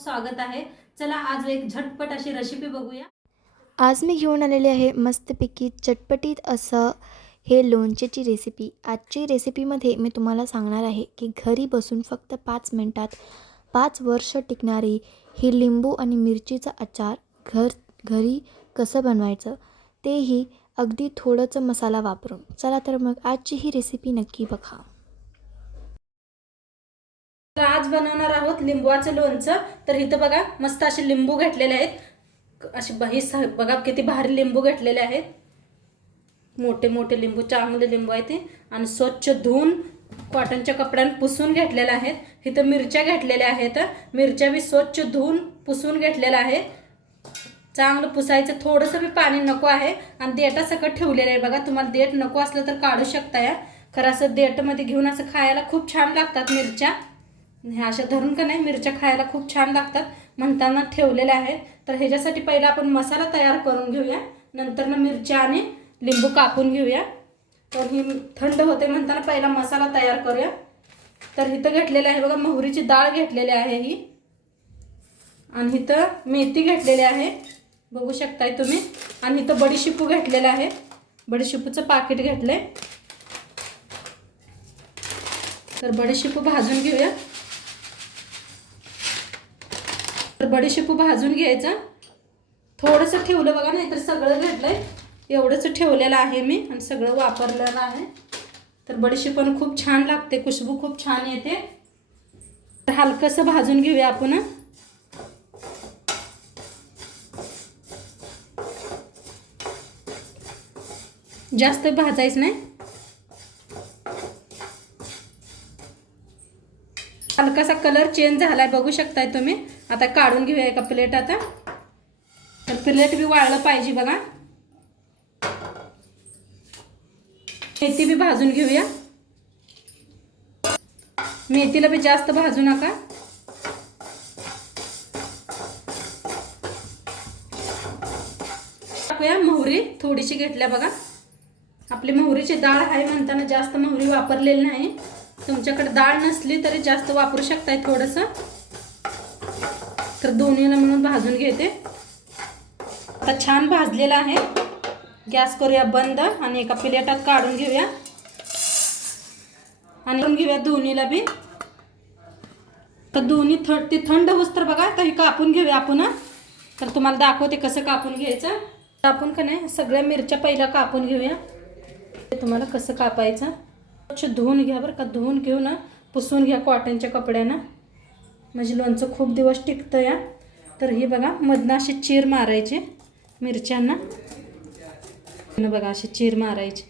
खूप स्वागत आहे. चला आज एक झटपट अशी रेसिपी बघूया. आज मी घेऊन आलेली आहे मस्तपैकी चटपटीत असं हे लोणचेची रेसिपी आजची रेसिपीमध्ये मी तुम्हाला सांगणार आहे की घरी बसून फक्त पाच मिनटात पाच वर्ष टिकणारी ही लिंबू आणि मिरचीचा अचार घर घरी कसं बनवायचं तेही अगदी थोडंसं मसाला वापरून. चला तर मग आजची ही रेसिपी नक्की बघा. तर आज बनवणार आहोत लिंबूचं लोणचं. तर इथं बघा मस्त असे लिंबू घेतलेले आहेत. असे ब- हे बघा किती भारी लिंबू घेतलेले आहेत. मोठे मोठे लिंबू चांगले लिंबू आहेत ते आणि स्वच्छ धुवून कॉटनच्या कपड्यानं पुसून घेतलेल्या आहेत. इथं मिरच्या घेतलेल्या आहेत. मिरच्या बी स्वच्छ धुवून पुसून घेतलेल्या आहे चांगलं पुसायचं थोडंसं बी पाणी नको आहे. आणि देटासकट ठेवलेलं आहे बघा. तुम्हाला देठ नको असलं तर काढू शकता या. खरं असं देटमध्ये घेऊन असं खायला खूप छान लागतात मिरच्या. ह्या अशा धरून का नाही मिरच्या खायला खूप छान लागतात. म्हणताना ठेवलेल्या आहेत. तर ह्याच्यासाठी पहिला आपण मसाला तयार करून घेऊया. नंतर ना मिरच्या आणि लिंबू कापून घेऊया. तर ही थंड होते म्हणताना पहिला मसाला तयार करूया. तर इथं घेतलेलं आहे बघा मोहरीची डाळ घेतलेली आहे ही. आणि इथं मेथी घेतलेली आहे. बघू शकताय तुम्ही. आणि इथं बडीशिपू घेतलेलं आहे. बडीशिपूचं पाकिट घेतलंय. तर बडीशिपू भाजून घेऊया. तर बडीशेपू भाजून घ्यायचं. थोडंसं ठेवलं बघा नाही तर सगळं घेतलंय. एवढंच ठेवलेलं आहे मी आणि सगळं वापरलेलं आहे. तर बडीशी पण खूप छान लागते खुशबू खूप छान येते. तर हलकंसं भाजून घेऊया आपण जास्त भाजायचं नाही. हलकासा कलर चेंज झालाय बघू शकताय तुम्ही. आता काढून घेऊया एका प्लेट आता. तर प्लेट बी वाळलं पाहिजे बघा. मेथी बी भाजून घेऊया. मेथीला बी जास्त भाजू नका. टाकूया मोहरी थोडीशी घेतल्या बघा. आपली मोहरीची डाळ आहे म्हणताना जास्त मोहरी वापरलेली नाही. तुमच्याकडे डाळ नसली तरी जास्त वापरू शकताय थोडंसं. तर दोन्हीला म्हणून भाजून घेते. आता छान भाजलेला आहे. गॅस करूया बंद आणि एका प्लेटात काढून घेऊया. आणि घेऊया दोन्हीला बी. तर दोन्ही थ ते थंड होस तर बघा तर हे कापून घेऊया आपण तर तुम्हाला दाखवते कसं कापून घ्यायचं. तर आपण का नाही सगळ्या मिरच्या पहिल्या कापून घेऊया. ते तुम्हाला कसं कापायचं. स्वच्छ धुवून घ्या बरं का. धुवून घेऊन ना पुसून घ्या कॉटनच्या कपड्यानं. म्हणजे लोणचं खूप दिवस टिकतं या. तर हे बघा मधनं अशी चीर मारायची मिरच्यांना. न बघा अशी चीर मारायची.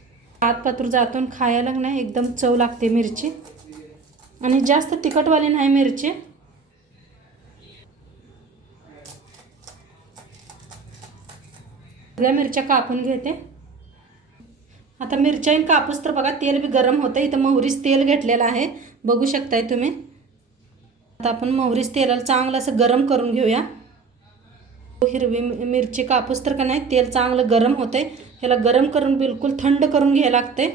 हात पातूर जातून खायला नाही एकदम चव लागते मिरची. आणि जास्त तिखटवाली नाही मिरची. सगळ्या मिरच्या कापून घेते. आता मिरच्या आणि कापूस तर बघा तेल बी गरम होतं इथं मोहरीच तेल घेतलेलं आहे. बघू शकताय तुम्ही. आता आपण मोहरीच तेलाला चांगलं असं गरम करून घेऊया. हिरवी मि- मिरची कापूस तर का नाही तेल चांगलं गरम होते ह्याला गरम करून बिलकुल थंड करून घ्यायला लागते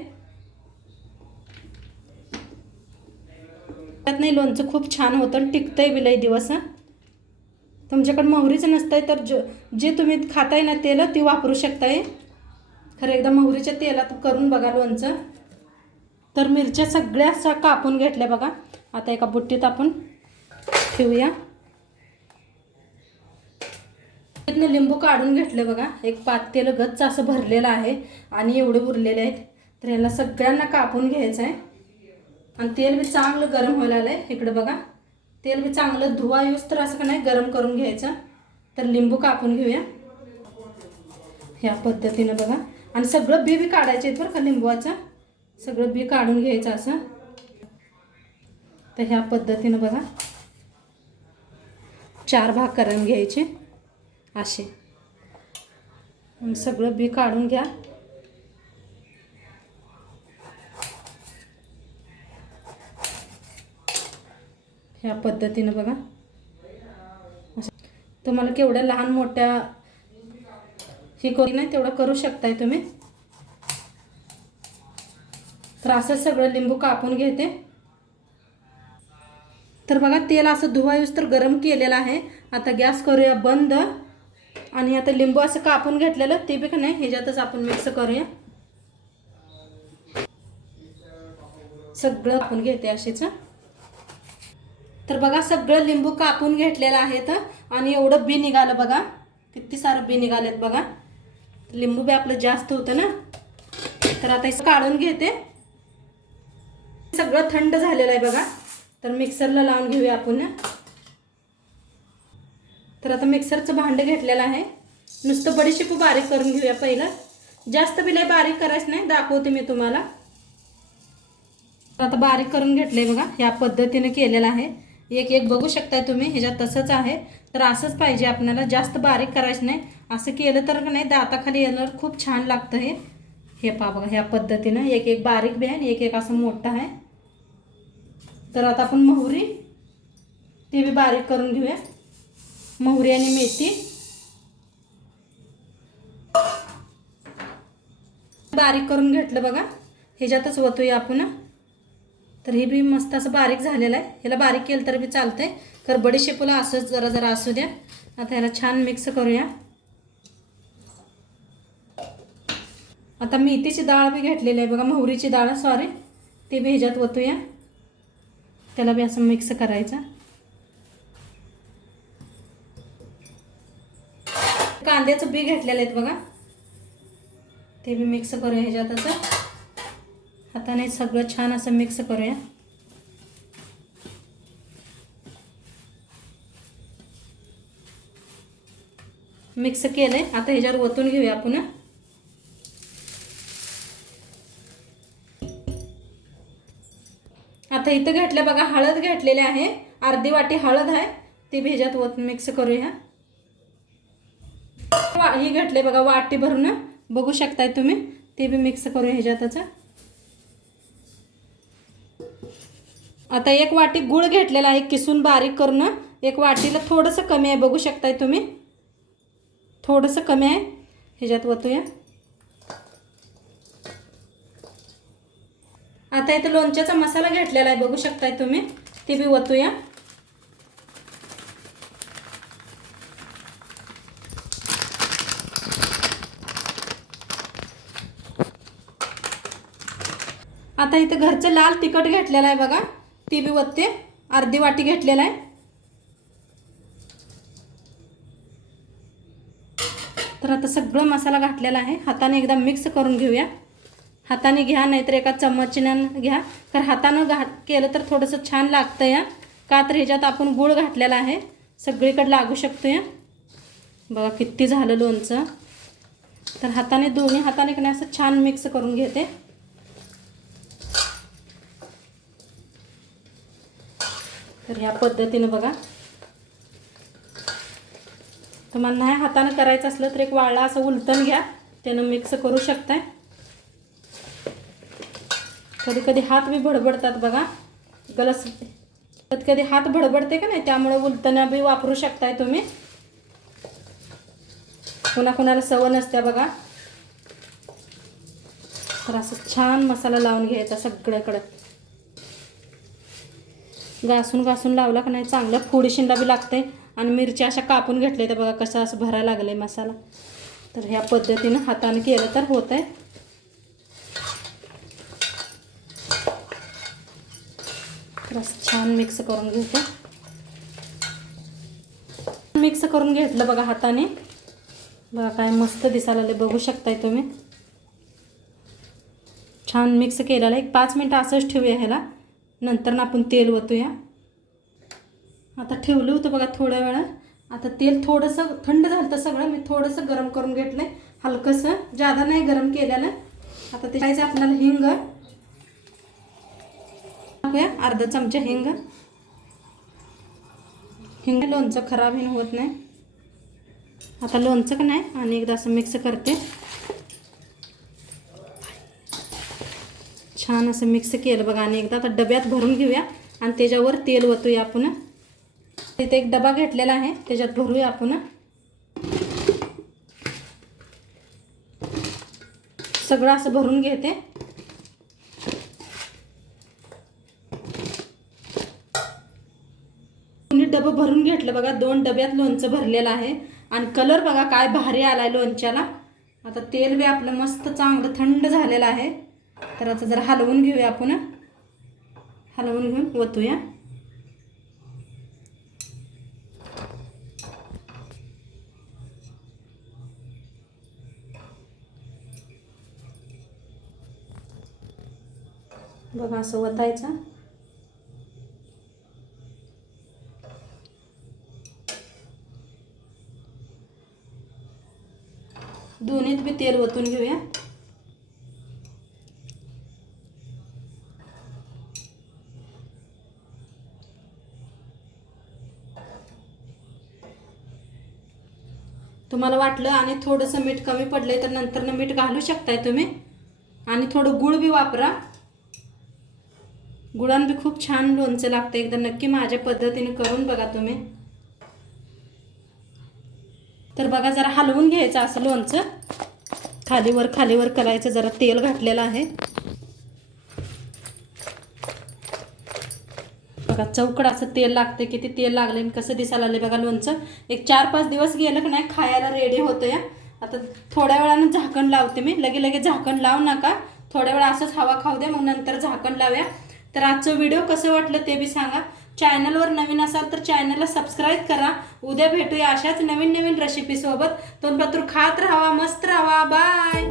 त्यात नाही लोणचं खूप छान होतं आणि टिकतंय बी लई दिवस तुमच्याकडे मोहरीचं नसतंय तर ज जे तुम्ही खाताय ना तेल ती वापरू शकताय. खरं एकदा मोहरीच्या तेलात करून बघा लोणचं. तर मिरच्या सगळ्या अशा कापून घेतल्या बघा. आता एका बुट्टीत आपण ठेवूया. त्यातनं लिंबू काढून घेतलं बघा. एक पातेलं गच्च असं भरलेलं आहे आणि एवढे उरलेले आहेत. तर ह्याला सगळ्यांना कापून घ्यायचं आहे. आणि तेल बी चांगलं गरम व्हायला आलं आहे इकडं बघा. तेल बी चांगलं धुवा यूज तर असं का नाही गरम करून घ्यायचं. तर लिंबू कापून घेऊया. ह्या पद्धतीनं बघा. आणि सगळं बी बी काढायचे बरं का लिंबूचं? सगळं बी काढून घ्यायचं असं. तर ह्या पद्धतीनं बघा. चार भाग करून घ्यायचे असे. आणि सगळं बी काढून घ्या. ह्या पद्धतीनं बघा. असं. तुम्हाला केवढ्या लहान मोठ्या ही करी नाही तेवढं करू शकताय तुम्ही. तर असं सगळं लिंबू कापून घेते. तर बघा तेल असं धुवायूस तर गरम केलेलं आहे. आता गॅस करूया बंद. आणि आता लिंबू असं कापून घेतलेलं ते बी का नाही ह्याच्यातच आपण मिक्स करूया. सगळं कापून घेते असेच तर बघा सगळं लिंबू कापून घेतलेलं आहे तर. आणि एवढं बी निघालं बघा. किती सारं बी निघालेत बघा. लिंबू बी आपलं जास्त होतं ना? तर आता काढून घेते. सगळं थंड झालेलं आहे बघा. तर मिक्सरला लावून घेऊया आपण. तर आता मिक्सरचं भांडं घेतलेलं आहे. नुसतं बडीशेप बारीक करून घेऊया पहिलं. जास्त बिलाय बारीक करायचं नाही दाखवते मी तुम्हाला. तर आता बारीक करून घेतलं आहे बघा ह्या पद्धतीने केलेलं आहे. एक एक बघू शकताय तुम्ही ह्याच्यात तसंच आहे. तर असंच पाहिजे आपल्याला जास्त बारीक करायचं नाही. असं केलं तर नाही दाताखाली येणार खूप छान लागतं हे. हे पहा बघा ह्या पद्धतीनं एक एक बारीक बी आहे आणि एक एक असं मोठं आहे. तर आता आपण मोहरी ती बी बारीक करून घेऊया. मोहरी आणि मेथी. बारीक करून घेतलं बघा ह्याच्यातच होतोय आपण. तर हे बी मस्त असं बारीक झालेलं आहे. ह्याला बारीक केलं तर बी चालतंय. तर बडीशेपूला असंच जरा जरा असू द्या. आता ह्याला छान मिक्स करूया. आता मेथीची डाळ बी घेतलेली आहे बघा मोहरीची डाळ सॉरी ते बी ह्याच्यात वतूया त्याला बी असं मिक्स करायचं. कांद्याचं बी घेतलेलं आहेत बघा. ते बी मिक्स करूया ह्याच्यात असं. हाताने सगळं छान असं मिक्स करूया. मिक्स केलं आहे आता ह्याच्यावर ओतून घेऊया आपण आता इथं घेतलं बघा हळद घेतलेली आहे. अर्धी वाटी हळद आहे. ती भेजात वत मिक्स करूया. वा ही घातले बघा वाटी भरून. बघू शकताय तुम्ही. ते बी मिक्स करू ह्याच्यातच. आता एक वाटी गुळ घेतलेला आहे किसून बारीक करून. एक वाटीला थोडंसं कमी आहे बघू शकताय तुम्ही. थोडंसं कमी आहे. ह्याच्यात वतूया. आता इथं लोणच्याचा मसाला घेतलेला आहे. बघू शकताय तुम्ही. ते बी ओतूया आता इथं घरचं लाल तिखट घेतलेलं आहे बघा. ती बी वत्ते अर्धी वाटी घेतलेलं आहे. तर आता सगळं मसाला घातलेला आहे. हाताने एकदा मिक्स करून घेऊया. हाताने घ्या नाहीतर एका चम्मचीनं घ्या. तर हातानं घाट केलं तर थोडंसं छान लागतं या. का तर ह्याच्यात आपण गूळ घातलेला आहे. सगळीकडे लागू शकतो या. बघा किती झालं लोणचं. तर हाताने दोन्ही हाताने कणे असं छान मिक्स करून घेते. तर ह्या पद्धतीनं बघा. तुम्हाला नाही हातानं करायचं असलं तर एक वाळला असं उलटण घ्या. त्यानं मिक्स करू शकताय. कधी कधी हात बी भडबडतात बघा. गलस कधी कधी हात भडबडते का नाही त्यामुळे उलटणं बी वापरू शकताय तुम्ही. कुणा कुणाला सवय नसते बघा. तर असं छान मसाला लावून घ्यायचा सगळ्याकडं. घासून घासून लावला का नाही चांगलं फोडीशिंदा बी लागते आणि मिरच्या अशा कापून घेतल्या तर बघा कसं असं भरायला लागले मसाला. तर ह्या पद्धतीनं हाताने केलं तर होत आहे थोडंसं छान मिक्स करून घेते. मिक्स करून घेतलं बघा हाताने. बघा काय मस्त दिसायला आले बघू शकताय तुम्ही. छान मिक्स केलेला एक पाच मिनटं असंच ठेवूया ह्याला. नंतर ना आपण तेल ओतूया. आता ठेवलं होतं बघा थोड्या वेळा. आता तेल थोडंसं थंड झालं तर सगळं. मी थोडंसं गरम करून घेतलं आहे हलकंसं. जादा नाही गरम केलेलं. आता ते खायचं आपल्याला हिंग टाकूया. अर्धा चमचा हिंग. हिंग लोणचं खराब हिंग होत नाही. आता लोणचं का नाही? आणि एकदा असं मिक्स करते. छान असं मिक्स केलं बघा. आणि एकदा आता डब्यात भरून घेऊया. आणि त्याच्यावर तेल ओतूया आपण. तिथे एक डबा घेतलेला आहे. त्याच्यात भरूया आपण. सगळं असं भरून घेते. डबं भरून घेतलं बघा दोन डब्यात लोणचं भरलेलं आहे. आणि कलर बघा काय भारी आलाय लोणच्याला. आता तेल बी आपलं मस्त चांगलं थंड झालेलं आहे. तर आता जरा हलवून घेऊया आपण हलवून घेऊन ओतूया. बघा असं ओतायचं. बी तेल ओतून घेऊया. तुम्हाला वाटलं आणि थोडंसं मीठ कमी पडलंय तर नंतर मीठ घालू शकताय तुम्ही. आणि थोडं गुळ बी वापरा. गुळान बी खूप छान लोणचं लागतं एकदा नक्की माझ्या पद्धतीने करून बघा तुम्ही. तर बघा जरा हलवून घ्यायचं असं लोणचं. खालीवर खालीवर करायचं जरा तेल घातलेलं आहे. बघा चौकड असं तेल लागते किती तेल लागले आणि कसं दिसायला लागले बघा लोणचं एक चार पाच दिवस गेलं की नाही खायला रेडी होतं या आता थोड्या वेळानं झाकण लावते मी. लगे लगे झाकण लावू नका. थोड्या वेळा असंच हवा खाऊ द्या मग नंतर झाकण लावूया. तर आजचं व्हिडिओ कसं वाटलं ते बी सांगा. चॅनलवर नवीन असाल तर चॅनलला सबस्क्राईब करा. उद्या भेटूया अशाच नवीन नवीन रेसिपीसोबत तोंडपातूर खात राहावा मस्त राहावा बाय